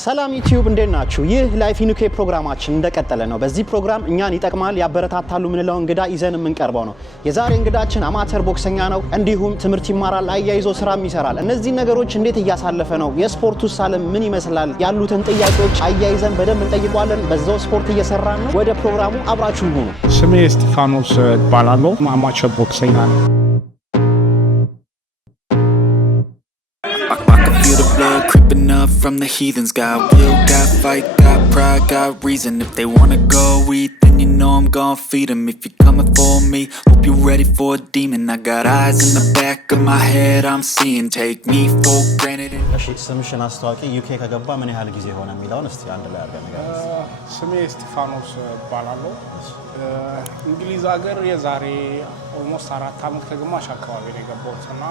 ሰላም ዩቲዩብ እንዴት ናችሁ? ይህ ላይፍ ኢኑኬ ፕሮግራማችን እንደቀጠለ ነው። በዚህ ፕሮግራም እኛን ይጠቅማል ያበረታታሉ ምንለው እንግዳ ይዘን የምንቀርበው ነው። የዛሬ እንግዳችን አማተር ቦክሰኛ ነው። እንዲሁም ትምህርት ይማራል፣ አያይዞ ስራም ይሰራል። እነዚህ ነገሮች እንዴት እያሳለፈ ነው? የስፖርቱ ዓለም ምን ይመስላል? ያሉትን ጥያቄዎች አያይዘን በደንብ እንጠይቋለን። በዛው ስፖርት እየሰራን ነው። ወደ ፕሮግራሙ አብራችሁን ሁኑ። ስሜ እስጢፋኖስ እባላለሁ። አማተር ቦክሰኛ ነኝ። Blood creeping up from the heathens. Got will, got fight, got pride, got reason. If they wanna go eat, then you know I'm gon' feed them. If you're coming for me, hope you're ready for a demon. I got eyes in the back of my head, I'm seeing. Take me for granted. እሺ ስምሽን አስተዋቂ። ዩኬ ከገባ ምን ያህል ጊዜ ሆነ የሚለውን እስቲ አንድ ላይ አድርገን ነገር። ስሜ እስጢፋኖስ እባላለሁ። እንግሊዝ ሀገር የዛሬ ኦልሞስት 4 ዓመት ከግማሽ አካባቢ ነው የገባሁትና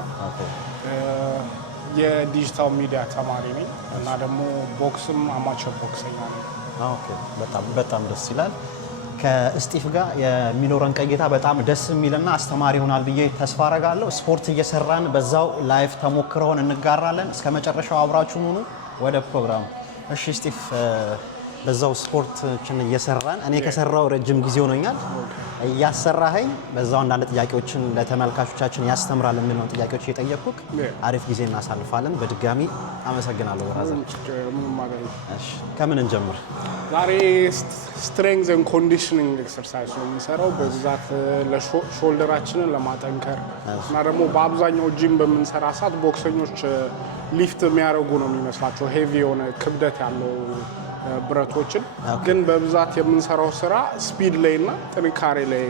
የዲጂታል ሚዲያ ተማሪ ነኝ እና ደግሞ ቦክስም አማተር ቦክሰኛ ነኝ። ኦኬ በጣም ደስ ይላል። ከእስጢፍ ጋር የሚኖረን ቆይታ በጣም ደስ የሚልና አስተማሪ ይሆናል ብዬ ተስፋ አደርጋለሁ። ስፖርት እየሰራን በዛው ላይፍ ተሞክረውን እንጋራለን። እስከ መጨረሻው አብራችሁን ሁኑ። ወደ ፕሮግራሙ። እሺ እስጢፍ፣ በዛው ስፖርትን እየሰራን እኔ ከሰራው ረጅም ጊዜ ሆኖኛል። እያሰራኸኝ በዛው አንዳንድ ጥያቄዎችን ለተመልካቾቻችን ያስተምራል የሚለው ጥያቄዎች እየጠየቅኩክ አሪፍ ጊዜ እናሳልፋለን። በድጋሚ አመሰግናለሁ ብራዘር። እሺ ከምን እንጀምር? ዛሬ ስትሬንግዝ ኤንድ ኮንዲሽኒንግ ኤክሰርሳይዝ ነው የምንሰራው። በብዛት ለሾልደራችንን ለማጠንከር እና ደግሞ በአብዛኛው ጂም በምንሰራ ሰዓት ቦክሰኞች ሊፍት የሚያደርጉ ነው የሚመስላቸው ሄቪ የሆነ ክብደት ያለው ብረቶችን፣ ግን በብዛት የምንሰራው ስራ ስፒድ ላይ እና ጥንካሬ ላይ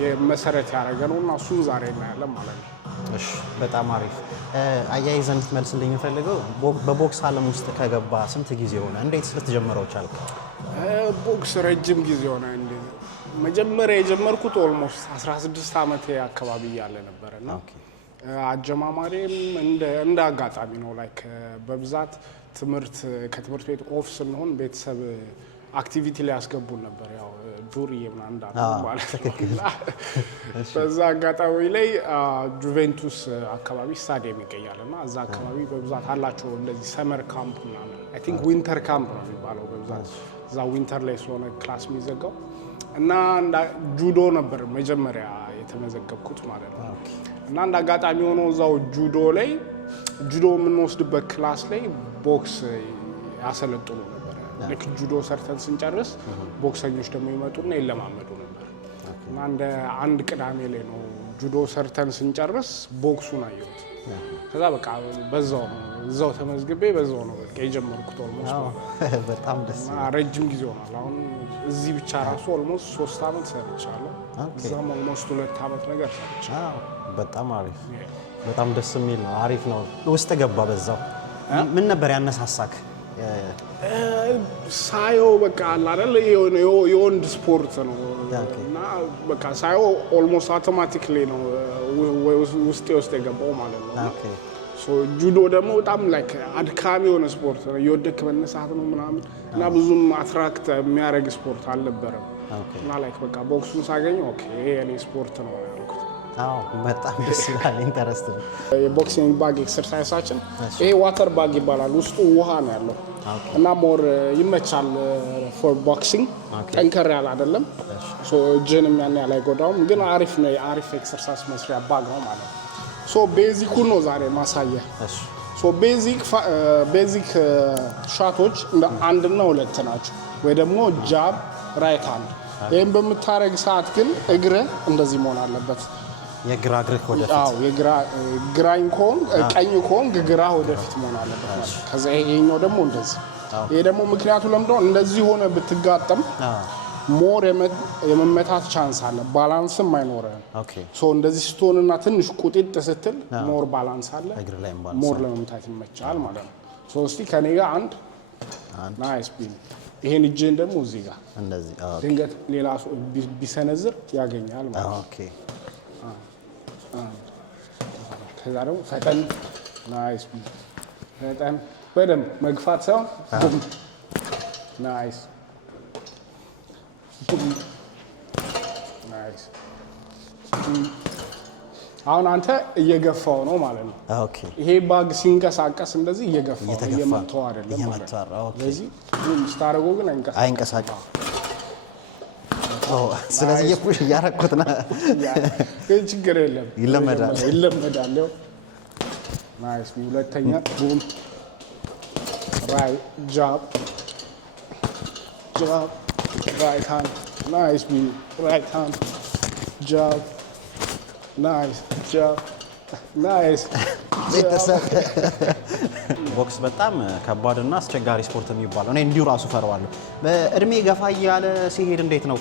የመሰረት ያደረገ ነው እና እሱን ዛሬ እናያለን ማለት ነው። እሺ በጣም አሪፍ። አያይዘን ትመልስልኝ የምፈልገው በቦክስ ዓለም ውስጥ ከገባ ስንት ጊዜ ሆነ? እንዴት ልትጀምረው ቻልክ? ቦክስ ረጅም ጊዜ ሆነ። መጀመሪያ የጀመርኩት ኦልሞስት 16 ዓመት አካባቢ ያለ ነበርና አጀማማሪም እንደ አጋጣሚ ነው። ላይክ በብዛት ከትምህርት ቤት ኦፍ ስንሆን ቤተሰብ አክቲቪቲ ላይ ያስገቡን ነበር። ያው ዱርዬ ምናምን እንዳለው ማለት ነው። በዛ አጋጣሚ ላይ ጁቬንቱስ አካባቢ ስታዲየም ይገኛልና እዛ አካባቢ በብዛት አላቸው እንደዚህ ሰመር ካምፕ ምናምን። አይ ቲንክ ዊንተር ካምፕ ነው የሚባለው በብዛት እዛ ዊንተር ላይ ስለሆነ ክላስ የሚዘጋው እና ጁዶ ነበር መጀመሪያ የተመዘገብኩት ማለት ነው። እና እንደ አጋጣሚ ሆኖ እዛው ጁዶ የምንወስድበት ክላስ ላይ ቦክስ ያሰለጥኑ ነበር። ልክ ጁዶ ሰርተን ስንጨርስ ቦክሰኞች ደግሞ ይመጡና ይለማመዱ ነበር። እና እንደ አንድ ቅዳሜ ላይ ነው ጁዶ ሰርተን ስንጨርስ ቦክሱን አየሁት። ከዛ በቃ በዛው ተመዝግቤ በዛው ነው በቃ የጀመርኩት። ኦልሞስት በጣም ደስ ይላል። ረጅም ጊዜ ሆኗል። አሁን እዚህ ብቻ ራሱ ኦልሞስት 3 ዓመት ሰርቻለሁ። እዛም ኦልሞስት 2 ዓመት ነገር ሰርቻለሁ። በጣም አሪፍ፣ በጣም ደስ የሚል ነው። አሪፍ ነው። ውስጥ ገባ በዛው። ምን ነበር ያነሳሳክ? ሳየው በቃ አይደል የወንድ ስፖርት ነው እና በቃ ሳየው ኦልሞስት አውቶማቲክሊ ነው ውስጥ የገባው ማለት ነው። ጁዶ ደግሞ በጣም ላይክ አድካሚ የሆነ ስፖርት ነው። የወደክ መነሳት ነው ምናምን እና ብዙም አትራክት የሚያደርግ ስፖርት አልነበረም። እና ላይክ በቃ ቦክሱን ሳገኝ ኦኬ የኔ ስፖርት ነው ያልኩት። በጣም ደስ ይላል። ኢንተረስቲንግ። የቦክሲንግ ባግ ኤክሰርሳይሳችን ይሄ ዋተር ባግ ይባላል። ውስጡ ውሃ ነው ያለው እና ሞር ይመቻል ፎር ቦክሲንግ። ጠንከር ያለ አይደለም፣ እጅንም ያን ያህል አይጎዳውም፣ ግን አሪፍ ነው። የአሪፍ ኤክሰርሳይዝ መስሪያ ባግ ነው ማለት ነው። ቤዚኩ ነው ዛሬ ማሳየ። ቤዚክ ሻቶች እንደ 1 እና 2 ናቸው፣ ወይ ደግሞ ጃብ ራይት ሃንድ። ይሄን በምታረግ ሰዓት ግን እግረ እንደዚህ መሆን አለበት። የግራ እግርህ ወደፊት። ግራኝ ኮን ቀኝ ኮን ግራ ወደፊት መሆን አለበት ማለት። ከዛ ይሄኛው ደግሞ እንደዚህ። ይሄ ደግሞ ምክንያቱ ለምንድነው እንደዚህ ሆነ ብትጋጠም ሞር የመመታት ቻንስ አለ፣ ባላንስም አይኖርም። እንደዚህ ስትሆንና ትንሽ ቁጥጥ ስትል ሞር ባላንስ አለ፣ ሞር ለመመታት ይመቻል ማለት ነው። እስቲ ከኔ ጋር አንድ ናይስ ቢል። ይሄን እጅን ደግሞ እዚህ ጋር እንደዚህ ድንገት ሌላ ሰው ቢሰነዝር ያገኛል ማለት ነው። ከዛ ደግሞ ፈጠን ናይስ ቢል። ፈጠን በደንብ መግፋት ሳይሆን ቡም ናይስ ቡም ናይስ አሁን አንተ እየገፋው ነው ማለት ነው። ኦኬ ይሄ ባግ ሲንቀሳቀስ እንደዚህ እየገፋው እየመታው አይደለም ማለት ነው። ስለዚህ ስታረገው ግን አይንቀሳቀስም። ስለዚህ የፑሽ እያረኩት ነው። ችግር የለም ይለመዳል። ናይስ ሁለተኛ ቡም ራይት ጃብ ራይት ሃንድ ናይስ ቢ ራይት ሃንድ ጃብ ናይስ ጃብ ናይስ። ቤተሰብ ቦክስ በጣም ከባድና አስቸጋሪ ስፖርት የሚባለው እኔ እንዲሁ ራሱ ፈራዋለሁ። በእድሜ ገፋ እያለ ሲሄድ እንዴት ነው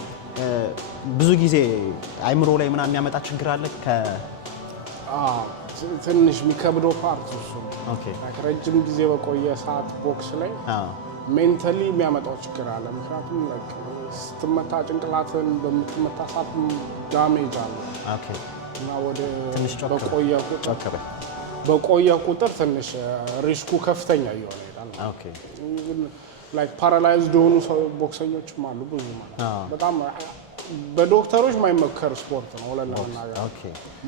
ብዙ ጊዜ አይምሮ ላይ ምናምን የሚያመጣ ችግር አለ? ትንሽ የሚከብደው ፓርት እሱ ኦኬ ረጅም ጊዜ በቆየ ሰዓት ቦክስ ላይ ሜንታሊ የሚያመጣው ችግር አለ። ምክንያቱም ስትመታ ጭንቅላትን በምትመታ ሰዓት ዳሜጅ አለ እና ወደ በቆየ ቁጥር ትንሽ ሪስኩ ከፍተኛ እየሆነ ይሄዳል። ላይክ ፓራላይዝድ የሆኑ ቦክሰኞችም አሉ ብዙ ማለት በጣም በዶክተሮች የማይመከር ስፖርት ነው ለለመናገር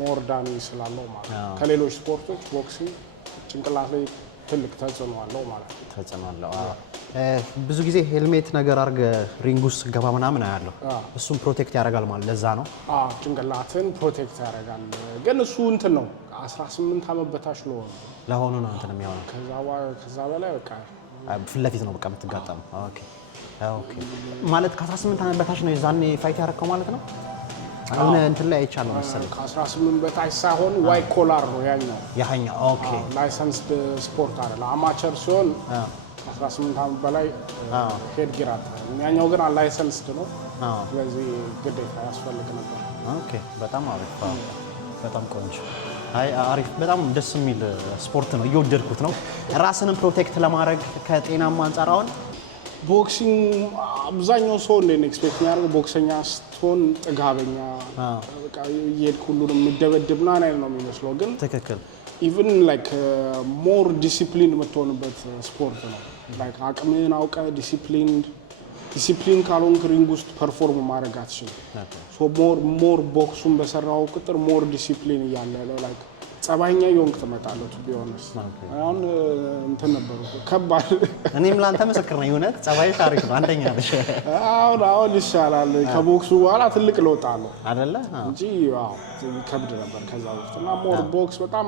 ሞር ዳሜጅ ስላለው ማለት ከሌሎች ስፖርቶች ቦክሲንግ ጭንቅላት ላይ ትልቅ ተጽዕኖ አለው ማለት ነው። ተጽዕኖ አለው። ብዙ ጊዜ ሄልሜት ነገር አርገ ሪንግ ውስጥ ገባ ምናምን አያለሁ። እሱም ፕሮቴክት ያደርጋል ማለት ለዛ ነው። ጭንቅላትን ፕሮቴክት ያደርጋል። ግን እሱ እንትን ነው 18 ዓመት በታች ለሆኑ ነው እንትን የሚሆነው። ከዛ በላይ በቃ ፊት ለፊት ነው በቃ የምትጋጠመው። ኦኬ ማለት ከ18 ዓመት በታች ነው የዛኔ ፋይት ያደረከው ማለት ነው። አሁን እንትን ላይ አይቻለሁ መሰለኝ ከ18 በታች ሳይሆን ዋይት ኮላር ነው ያኛው። ኦኬ ላይሰንስ ስፖርት አይደለም። አማቸር ሲሆን 18 ዓመት በላይ ሄድ ጊር አታውቅም። ያኛው ግን ላይሰንስድ ነው። ስለዚህ ግዴታ ያስፈልግ ነበር። ኦኬ በጣም አሪፍ፣ በጣም ቆንጆ። አይ አሪፍ፣ በጣም ደስ የሚል ስፖርት ነው። እየወደድኩት ነው። ራስንም ፕሮቴክት ለማድረግ ከጤናማ አንጻር አሁን ቦክሲንግ አብዛኛው ሰው እንደ ኤክስፔክት የሚያደርገው ቦክሰኛ ስትሆን ጥጋበኛ በቃ እየሄድክ ሁሉንም የሚደበድብና ነው የሚመስለው። ግን ትክክል ኢቭን ላይክ ሞር ዲሲፕሊን የምትሆንበት ስፖርት ነው። ላይክ አቅምህን አውቀህ ዲሲፕሊን ካልሆንክ ሪንግ ውስጥ ፐርፎርም ማድረግ አትችልም። ሶ ሞር ቦክሱን በሰራው ቁጥር ሞር ዲሲፕሊን እያለ ነው ላይክ ጸባይኛ የሆንክ ትመጣለህ። ቱ ቢሆንስ አሁን እንትን ነበሩ ከባድ። እኔም ላንተ ምስክር ነኝ። እውነት ጸባይሽ አሪፍ ነው፣ አንደኛ ነሽ። አሁን ይሻላል። ከቦክሱ በኋላ ትልቅ ለውጥ አለው አይደለ እንጂ ከብድ ነበር ከዛ ውስጥ እና ሞር ቦክስ በጣም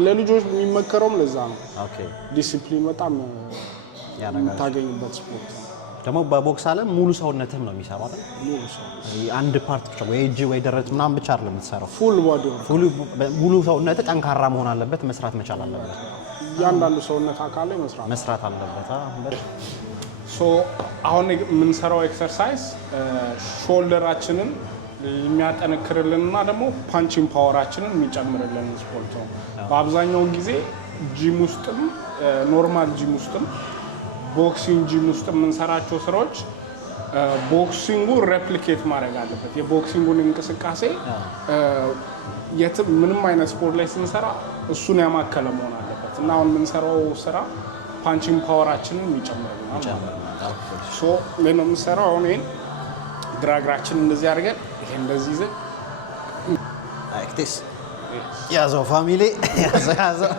ለልጆች የሚመከረውም ለዛ ነው። ዲሲፕሊን በጣም የምታገኝበት ስፖርት ነው። ደግሞ በቦክስ ዓለም ሙሉ ሰውነትህም ነው የሚሰራው አይደል? አንድ ፓርት ብቻ ወይ እጅ ወይ ደረት ምናምን ብቻ አይደለም የምትሰራው። ሙሉ ሰውነትህ ጠንካራ መሆን አለበት፣ መስራት መቻል አለበት። እያንዳንዱ ሰውነት አካል ላይ መስራት አለበት። አሁን የምንሰራው ኤክሰርሳይዝ ሾልደራችንን የሚያጠነክርልንና ደግሞ ፓንቺንግ ፓወራችንን የሚጨምርልን ስፖርት ነው። በአብዛኛው ጊዜ ጂም ውስጥም ኖርማል ጂም ውስጥም ቦክሲንግ ጂም ውስጥ የምንሰራቸው ስራዎች ቦክሲንጉ ሬፕሊኬት ማድረግ አለበት። የቦክሲንጉን እንቅስቃሴ ምንም አይነት ስፖርት ላይ ስንሰራ እሱን ያማከለ መሆን አለበት እና አሁን የምንሰራው ስራ ፓንቺንግ ፓወራችንን ይጨምራል። ነው የምንሰራው። አሁን ይሄን ግራግራችን እንደዚህ አድርገን ይሄ እንደዚህ ይዘን ያዘው ፋሚሊ ያዘው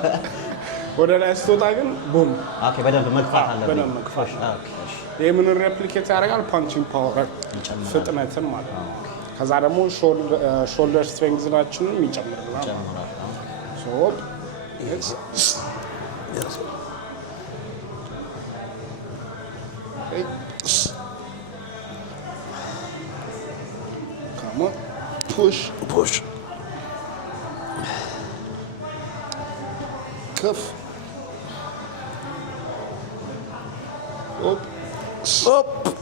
ወደ ላይ ስትወጣ ግን ቡም በደንብ መግፋት አለበት። ይሄ ምን ሬፕሊኬት ያደርጋል? ፓንቺንግ ፓወር ፍጥነትን ማለት ነው። ከዛ ደግሞ ሾልደር ስትሬንግዝናችንን ይጨምራል። ፑሽ ከፍ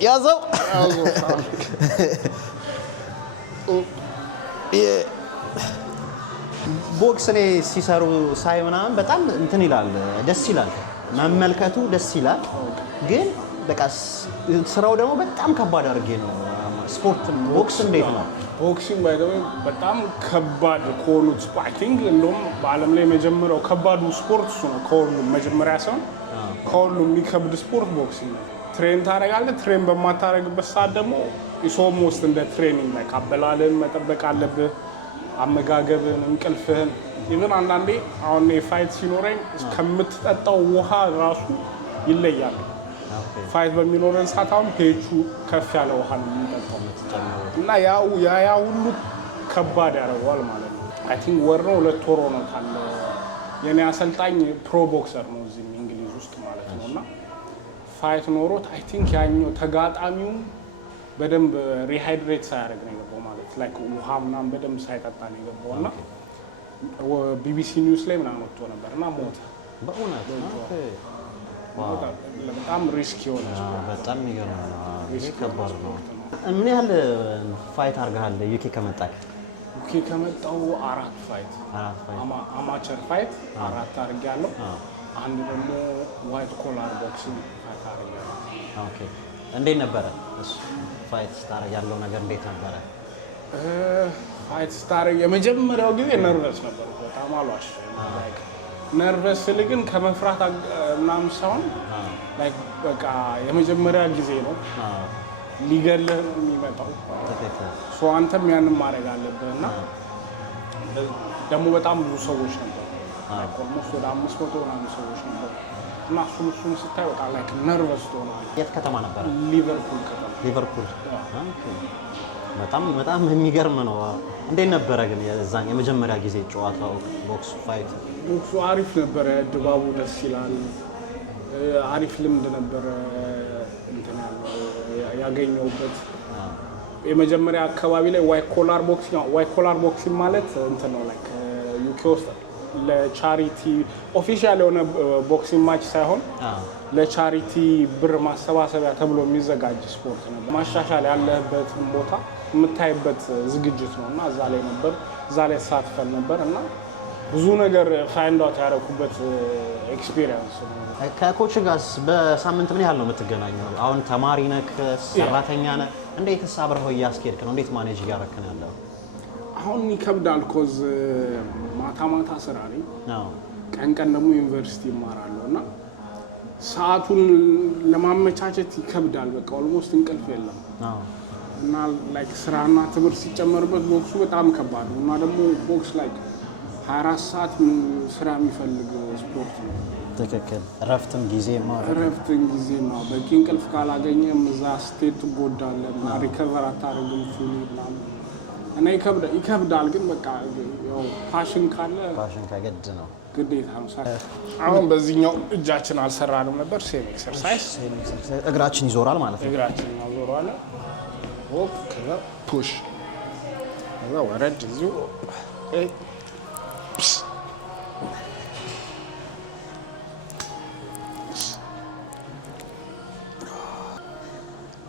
ያዘው ቦክስ እኔ ሲሰሩ ሳይ ምናምን በጣም እንትን ይላል፣ ደስ ይላል፣ መመልከቱ ደስ ይላል። ግን በቃ ስራው ደግሞ በጣም ከባድ አድርጌ ነው። ስፖርት ቦክስ እንዴት ነው? ቦክሲንግ ባይ ዘ ወይ በጣም ከባድ ከሆኑት አይ ቲንክ እንደውም በዓለም ላይ የመጀመሪያው ከባዱ ስፖርት እሱ ነው። ከሁሉም መጀመሪያ ሳይሆን ከሁሉም የሚከብድ ስፖርት ቦክሲንግ ነው። ትሬን ታደርጋለህ። ትሬን በማታደርግበት ሰዓት ደግሞ ኢሶሞስት እንደ ትሬኒንግ ላይ አበላልን መጠበቅ አለብህ። አመጋገብን እንቅልፍህን ኢቭን አንዳንዴ አሁን ፋይት ሲኖረኝ እስከምትጠጣው ውሃ ራሱ ይለያል ፋይት በሚኖረን ሰዓት አሁን ፔቹ ከፍ ያለ ውሃ ነው የሚጠጣው እና ያ ሁሉ ከባድ ያደርገዋል ማለት ነው አይ ቲንክ ወር ነው 2 ወር ነው ታለ የኔ አሰልጣኝ ፕሮ ቦክሰር ነው እዚህ እንግሊዝ ውስጥ ማለት ነውና ፋይት ኖሮት አይ ቲንክ ያኛው ተጋጣሚው በደንብ ሪሃይድሬት ሳያደርግ ነው የገባው ማለት ላይክ ውሃ ምናምን በደንብ ሳይጠጣ ነው የገባውና ቢቢሲ ኒውስ ላይ ምናምን ወጥቶ ነበርና ሞተ በእውነት በጣም ሪስክ የሆነ በጣም የሚገርም ነው ሪስክ ከባድ ነው ምን ያህል ፋይት አድርገሃል ዩኬ ከመጣህ ዩኬ ከመጣው 4 ፋይት አማቸር ፋይት 4 አድርጌያለሁ አንድ ደግሞ ዋይት ኮላር ቦክሲንግ ፋይት አድርጌያለሁ ኦኬ እንዴት ነበር እሱ ፋይት ስታረግ ያለው ነገር እንዴት ነበር ፋይት ስታረግ የመጀመሪያው ጊዜ ነርቨስ ነበር በጣም አሏሽ ላይክ ነርቨስ ግን ከመፍራት ምናምን ሳይሆን ላይክ በቃ የመጀመሪያ ጊዜ ነው ሊገለህ የሚመጣው ሶ አንተም ያንን ማድረግ አለብህና ደግሞ በጣም ብዙ ሰዎች ነበሩ ኦልሞስት ወደ 500 ምናምን ሰዎች ነበሩ እና እሱን ስታይ በቃ ላይክ ነርቨስ ትሆናለህ የት ከተማ ነበር ሊቨርፑል ከተማ ሊቨርፑል በጣም የሚገርም ነው እንዴት ነበር ግን የዛን የመጀመሪያ ጊዜ ጨዋታው ቦክስ ፋይት ቦክሱ አሪፍ ነበር ድባቡ ደስ ይላል አሪፍ ልምድ ነበር እንትን ያገኘውበት የመጀመሪያ አካባቢ ላይ ዋይት ኮላር ቦክሲንግ ማለት እንትን ነው ላይክ ዩኬ ውስጥ ለቻሪቲ ኦፊሻል የሆነ ቦክሲንግ ማች ሳይሆን ለቻሪቲ ብር ማሰባሰቢያ ተብሎ የሚዘጋጅ ስፖርት ነበር ማሻሻል ያለበት ቦታ የምታይበት ዝግጅት ነውና እዛ ላይ ተሳትፈን ነበር እና ብዙ ነገር ፋይንድ አውት ያደረኩበት ኤክስፒሪየንስ ነው ከኮች ጋርስ በሳምንት ምን ያህል ነው የምትገናኘው አሁን ተማሪ ነህ ሰራተኛ ነህ እንዴትስ አብረኸው እያስኬድክ ነው እንዴት ማኔጅ እያደረክ ነው ያለው አሁን ይከብዳል ኮዝ ማታ ስራ ነኝ ቀን ደግሞ ዩኒቨርሲቲ እማራለሁና ሰዓቱን ለማመቻቸት ይከብዳል በቃ ኦልሞስት እንቅልፍ የለም እና ላይክ ስራና ትምህርት ሲጨመርበት ቦክሱ በጣም ከባድ ነው እና ደግሞ ቦክስ ላይክ 24 ሰዓት ስራ የሚፈልግ ስፖርት ነው ትክክል ረፍትም ጊዜ ነው በቂ እንቅልፍ ካላገኘም እዛ ስቴት ትጎዳለህ ሪከቨር አታደርግም ፉሊ ምናምን እና ይከብዳል ግን በቃ ያው ፓሽን ከገድ ነው ግዴታ ነው አሁን በዚህኛው እጃችን አልሰራንም ነበር ሴም ኤክሰርሳይዝ እግራችን ይዞራል ማለት ነው እግራችን ያዞራል ሆፕ ከዛ ፑሽ ከዛ ወረድ እዚሁ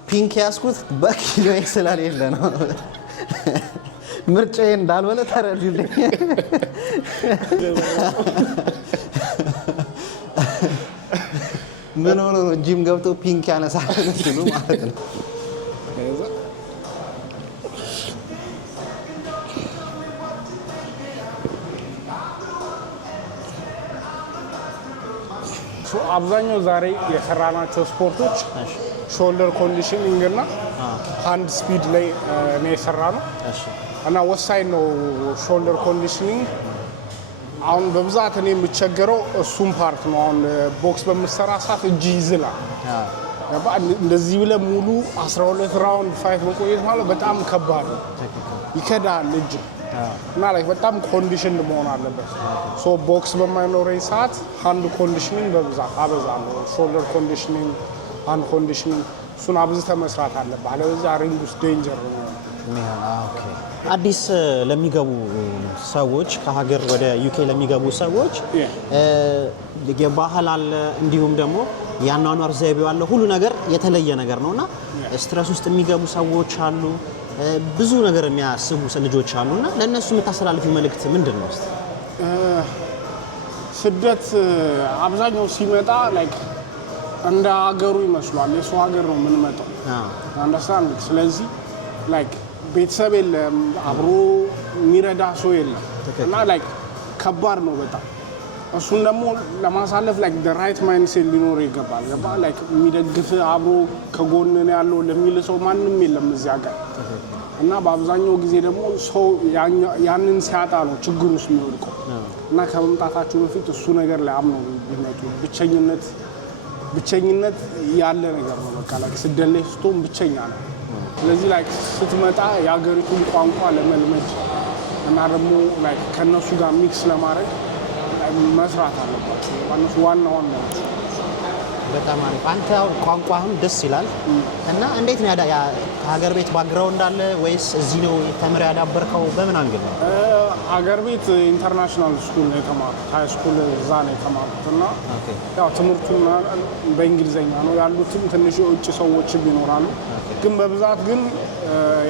ፒንክ ያስኩት በኪሎ ስለሌለ ነው ምርጫዬ እንዳልወለ ተረዱልኝ ምን ሆኖ ጂም ገብቶ ፒንክ ያነሳል ሲሉ ማለት ነው አብዛኛው ዛሬ የሰራናቸው ስፖርቶች ሾልደር ኮንዲሽኒንግ እና ሃንድ ስፒድ ላይ ነው የሰራነው እና ወሳኝ ነው ሾልደር ኮንዲሽኒንግ አሁን በብዛት እኔ የምቸገረው እሱም ፓርት ነው አሁን ቦክስ በመሰራ ሰዓት እጅ ይዝላል እንደዚህ ብለ ሙሉ 12 ራውንድ ፋይት መቆየት ማለት በጣም ከባድ ነው ይከዳል እጅ እና ላይክ በጣም ኮንዲሽን መሆን አለበት ሶ ቦክስ በማይኖረኝ ሰዓት ሃንድ ኮንዲሽኒንግ በብዛት አበዛለሁ ሾልደር ኮንዲሽኒንግ ሃንድ ኮንዲሽኒንግ እሱን አብዝተህ መስራት አለብህ አለበለዚያ ሪንግ ውስጥ ዴንጀር ነው ኦኬ አዲስ ለሚገቡ ሰዎች ከሀገር ወደ ዩኬ ለሚገቡ ሰዎች የባህል አለ እንዲሁም ደግሞ ያኗኗር ዘይቤው አለ ሁሉ ነገር የተለየ ነገር ነውና ስትረስ ውስጥ የሚገቡ ሰዎች አሉ ብዙ ነገር የሚያስቡ ልጆች አሉና ለነሱ የምታስተላልፊው መልእክት ምንድነው ስደት አብዛኛው ሲመጣ ላይክ እንደ ሀገሩ ይመስላል የሰው ሀገር ነው ምን መጣው አንደርስታንድ ስለዚህ ላይክ ቤተሰብ የለም አብሮ የሚረዳ ሰው የለም እና ላይክ ከባድ ነው በጣም እሱን ደግሞ ለማሳለፍ ላይክ the right mindset ሊኖር ይገባል ገባ ላይክ የሚደግፍ አብሮ ከጎን ያለው ለሚል ሰው ማንንም የለም እዚህ ሀገር እና በአብዛኛው ጊዜ ደግሞ ሰው ያንን ሲያጣ ነው ችግር ውስጥ የሚወድቀው እና ከመምጣታችሁ በፊት እሱ ነገር ላይ አምነው ቢመጡ ብቸኝነት ያለ ነገር ነው። በቃ ላይ ስደት ላይ ስትሆን ብቸኛ ነው። ስለዚህ ላይ ስትመጣ የሀገሪቱን ቋንቋ ለመልመድ እና ደግሞ ላይ ከነሱ ጋር ሚክስ ለማድረግ መስራት አለባቸው። ዋና በጣም አሪፍ። አንተ ቋንቋህም ደስ ይላል እና እንዴት ነው ከሀገር ቤት ባክግራውንድ አለ ወይስ እዚህ ነው ተምረህ ያዳበርከው? በምን አንግል ነው? ሀገር ቤት ኢንተርናሽናል ስኩል ነው የተማርኩት። ሃይ ስኩል እዛ ነው የተማርኩት እና ያው ትምህርቱን በእንግሊዝኛ ነው ያሉትም ትንሽ የውጭ ሰዎችም ይኖራሉ፣ ግን በብዛት ግን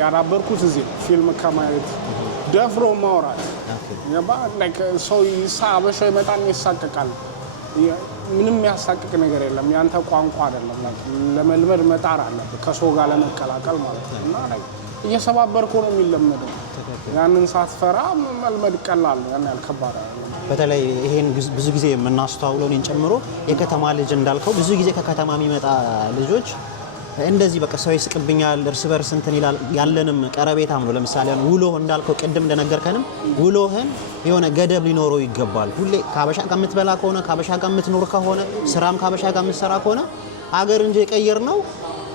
ያዳበርኩት እዚህ ፊልም ከማየት ደፍሮ ማውራት ሰው አበሻ ይመጣል ይሳቀቃል። ምንም ያሳቅቅ ነገር የለም። ያንተ ቋንቋ አይደለም ለመልመድ መጣር አለብህ ከሰው ጋር ለመቀላቀል ማለት ነው እና እየሰባበርኩ ነው የሚለመደው። ያንን ሳትፈራ መልመድ ቀላል ነው። ያን ያልከባድ አይደለም። በተለይ ይሄን ብዙ ጊዜ የምናስተዋውለው እኔን ጨምሮ የከተማ ልጅ እንዳልከው ብዙ ጊዜ ከከተማ የሚመጣ ልጆች እንደዚህ በቃ ሰው ይስቅብኛል እርስ በርስ እንትን ይላል። ያለንም ቀረቤታም ነው። ለምሳሌ ውሎ እንዳልከው ቅድም እንደነገርከንም ውሎህን የሆነ ገደብ ሊኖረው ይገባል። ሁሌ ካበሻ ጋር የምትበላ ከሆነ ካበሻ ጋር የምትኖር ከሆነ ስራም ካበሻ ጋር የምትሰራ ከሆነ አገር እንጂ የቀየር ነው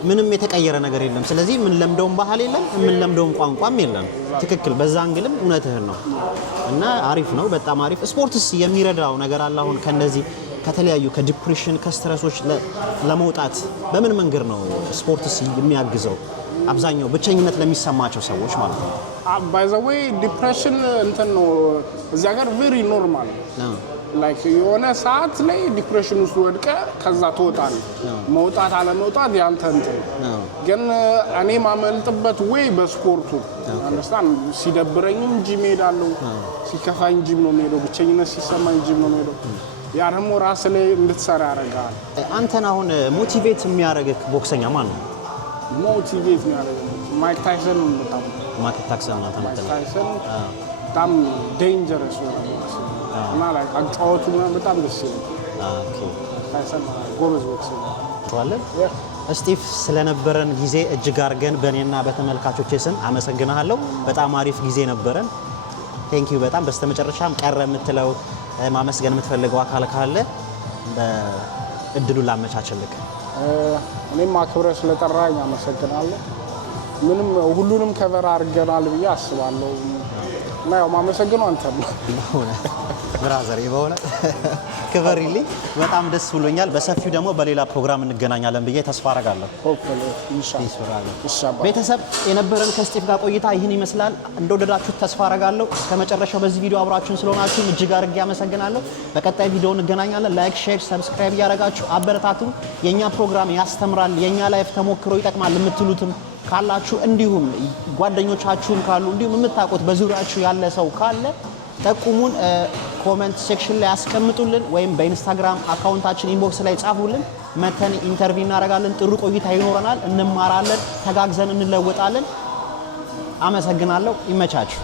ምንም የተቀየረ ነገር የለም። ስለዚህ ምን ለምደውም ባህል የለም፣ ምን ለምደውም ቋንቋም የለም። ትክክል። በዛ አንግልም እውነትህን ነው እና አሪፍ ነው። በጣም አሪፍ። ስፖርትስ የሚረዳው ነገር አለ አሁን ከነዚህ ከተለያዩ ከዲፕሬሽን ከስትረሶች ለመውጣት በምን መንገድ ነው ስፖርትስ የሚያግዘው? አብዛኛው ብቸኝነት ለሚሰማቸው ሰዎች ማለት ነው። ባይ ዘ ዌይ ዲፕሬሽን እንትን ነው እዚህ ሀገር ቬሪ ኖርማል ነው። ላይክ የሆነ ሰዓት ላይ ዲፕሬሽን ውስጥ ወድቀ ከዛ ትወጣለህ። መውጣት አለመውጣት ያንተ እንትን ነው። ግን እኔ ማመልጥበት ወይ በስፖርቱ አንደርስታንድ። ሲደብረኝም ጂም ሄዳለሁ፣ ሲከፋኝ ጂም ነው የምሄደው፣ ብቸኝነት ሲሰማኝ ጂም ነው የምሄደው። ያ ደግሞ ራስ ላይ እንድትሰራ ያደርጋል። አንተን አሁን ሞቲቬት የሚያደርግህ ቦክሰኛ ማን ነው? ሞቲቬት የሚያደርግህ ማይክ ታይሰን ነው። ማይክ ታይሰን ነው። በጣም ዴንጀረስ ነው እና ላይ አጫወቱ በጣም ደስ ይላል። ኦኬ ታይሰን ጎበዝ ቦክሰኛ ተዋለን። ስቲቭ ስለነበረን ጊዜ እጅግ አድርገን በእኔና በተመልካቾቼ ስም አመሰግናለሁ። በጣም አሪፍ ጊዜ ነበረን። ቴንክ ዩ በጣም። በስተመጨረሻም ቀረ የምትለው ማመስገን የምትፈልገው አካል ካለ እድሉን ላመቻችልክ። እኔም አክብረህ ስለጠራኝ አመሰግናለሁ። ሁሉንም ከቨር አድርገናል ብዬ አስባለሁ እና ያው ማመሰግነው አንተም ነው ብራዘር። በሆነ ክበሪልኝ። በጣም ደስ ብሎኛል። በሰፊው ደግሞ በሌላ ፕሮግራም እንገናኛለን ብዬ ተስፋ አደርጋለሁ። ቤተሰብ የነበረን ከስቲቭ ጋር ቆይታ ይህን ይመስላል። እንደወደዳችሁት ተስፋ አደርጋለሁ። እስከ መጨረሻው በዚህ ቪዲዮ አብራችሁን ስለሆናችሁ እጅግ አድርጌ አመሰግናለሁ። በቀጣይ ቪዲዮ እንገናኛለን። ላይክ፣ ሼር፣ ሰብስክራይብ እያደረጋችሁ አበረታቱ። የኛ ፕሮግራም ያስተምራል፣ የኛ ላይፍ ተሞክሮ ይጠቅማል የምትሉትም ካላችሁ እንዲሁም ጓደኞቻችሁም ካሉ እንዲሁም የምታውቁት በዙሪያችሁ ያለ ሰው ካለ ጠቁሙን። ኮሜንት ሴክሽን ላይ ያስቀምጡልን ወይም በኢንስታግራም አካውንታችን ኢንቦክስ ላይ ጻፉልን። መተን ኢንተርቪው እናደርጋለን። ጥሩ ቆይታ ይኖረናል። እንማራለን፣ ተጋግዘን እንለወጣለን። አመሰግናለሁ። ይመቻችሁ።